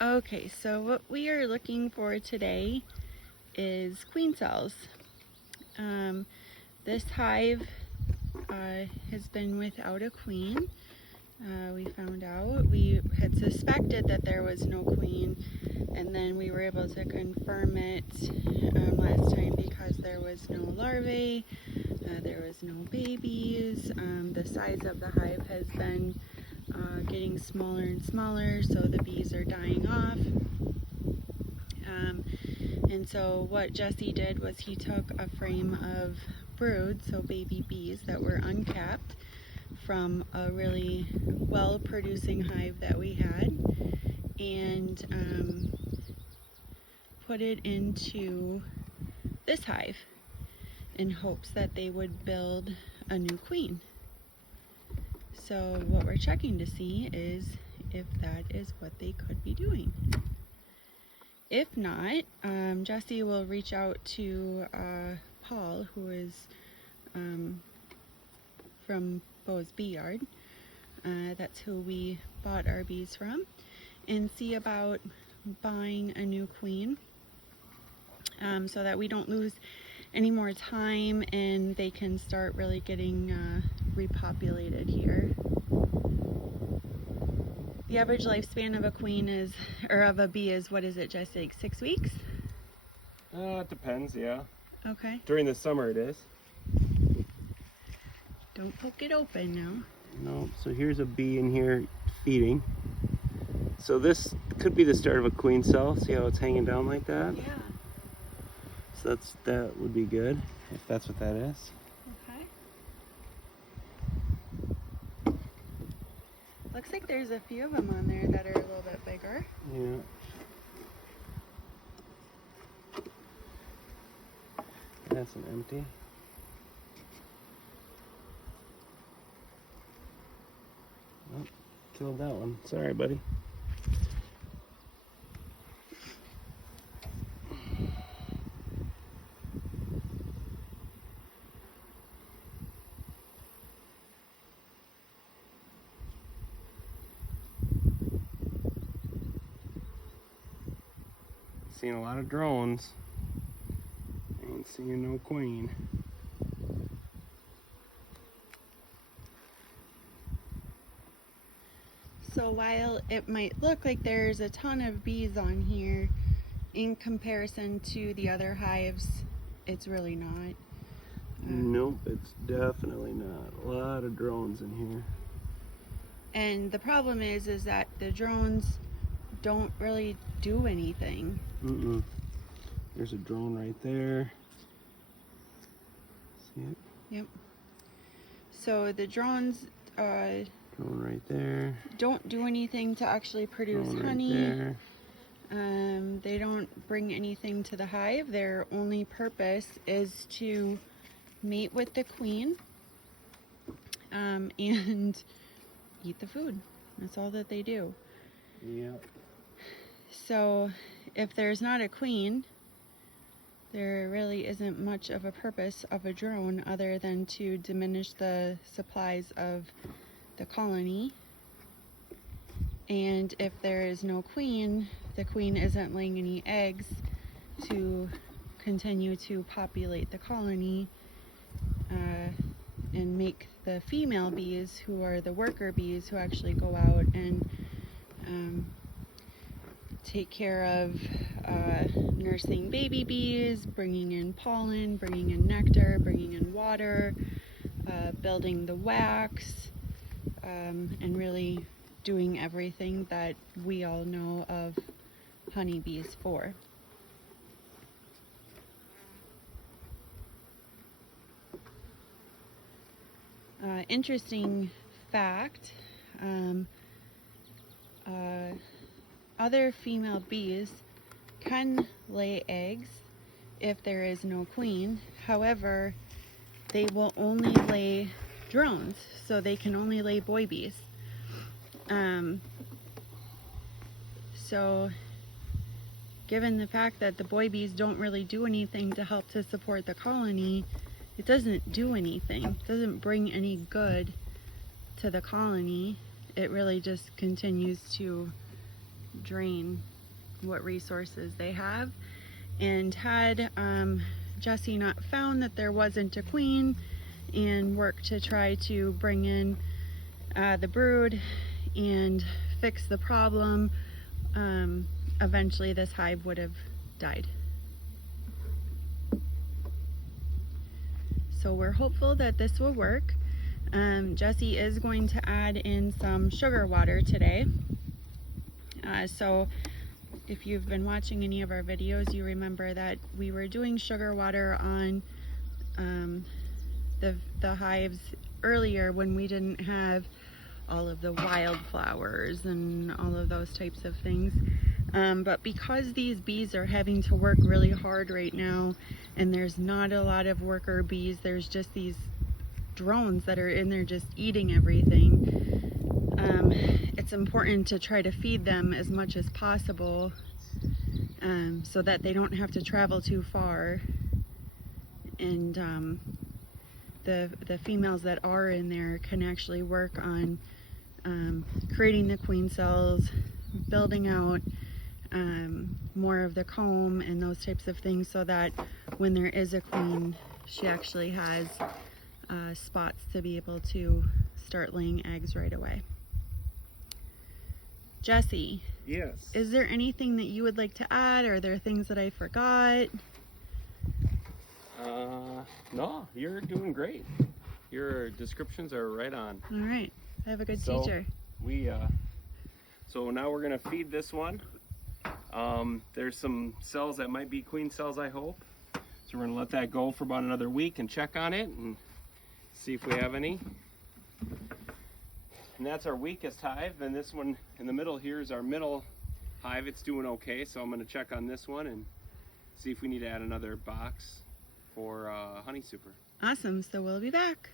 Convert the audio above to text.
Okay, so what we are looking for today is queen cells. This hive has been without a queen. We found out, we had suspected that there was no queen, and then we were able to confirm it last time because there was no larvae, there was no babies. The size of the hive has been getting smaller and smaller, so the bees are dying off. And so what Jesse did was he took a frame of brood, so baby bees that were uncapped, from a really well producing hive that we had, and put it into this hive in hopes that they would build a new queen. So what we're checking to see is if that is what they could be doing. If not, Jesse will reach out to Paul, who is from Bo's Bee Yard. That's who we bought our bees from, and see about buying a new queen so that we don't lose any more time and they can start really getting repopulated here. The average lifespan of a queen is, or of a bee is, what is it, Jesse, like 6 weeks? It depends, yeah. Okay. During the summer it is. Don't poke it open now. No, so here's a bee in here feeding. So this could be the start of a queen cell. See how it's hanging down like that? Yeah. So that would be good, if that's what that is. Okay. Looks like there's a few of them on there that are a little bit bigger. Yeah. That's an empty. Oh, killed that one. Sorry, buddy. Seen a lot of drones. Ain't seeing no queen. So while it might look like there's a ton of bees on here, in comparison to the other hives, it's really not. Nope, it's definitely not. A lot of drones in here. And the problem is that the drones don't really do anything. There's a drone right there. See it? Yep. So the drones Drone right there. don't do anything to actually produce Drone honey. right there. They don't bring anything to the hive. Their only purpose is to mate with the queen and eat the food. That's all that they do. Yep. So if there's not a queen, there really isn't much of a purpose of a drone other than to diminish the supplies of the colony. And if there is no queen, the queen isn't laying any eggs to continue to populate the colony and make the female bees, who are the worker bees, who actually go out and take care of nursing baby bees, bringing in pollen, bringing in nectar, bringing in water, building the wax, and really doing everything that we all know of honeybees for. Interesting fact, other female bees can lay eggs if there is no queen. However, they will only lay drones, so they can only lay boy bees. So given the fact that the boy bees don't really do anything to help to support the colony, it doesn't do anything. It doesn't bring any good to the colony. It really just continues to drain what resources they have. And had Jesse not found that there wasn't a queen and worked to try to bring in the brood and fix the problem, eventually this hive would have died. So we're hopeful that this will work. Jesse is going to add in some sugar water today. So if you've been watching any of our videos, you remember that we were doing sugar water on the hives earlier when we didn't have all of the wildflowers and all of those types of things. But because these bees are having to work really hard right now, and there's not a lot of worker bees, there's just these drones that are in there just eating everything. It's important to try to feed them as much as possible, so that they don't have to travel too far. And the females that are in there can actually work on creating the queen cells, building out more of the comb and those types of things, so that when there is a queen, she actually has spots to be able to start laying eggs right away. Jesse, Yes. is there anything that you would like to add? Are there things that I forgot? No, you're doing great. Your descriptions are right on. All right, I have a good So, teacher. So now we're gonna feed this one. There's some cells that might be queen cells, I hope. So we're gonna let that go for about another week and check on it and see if we have any. And that's our weakest hive. And this one in the middle here is our middle hive. It's doing okay. So I'm gonna check on this one and see if we need to add another box for honey super. Awesome, so we'll be back.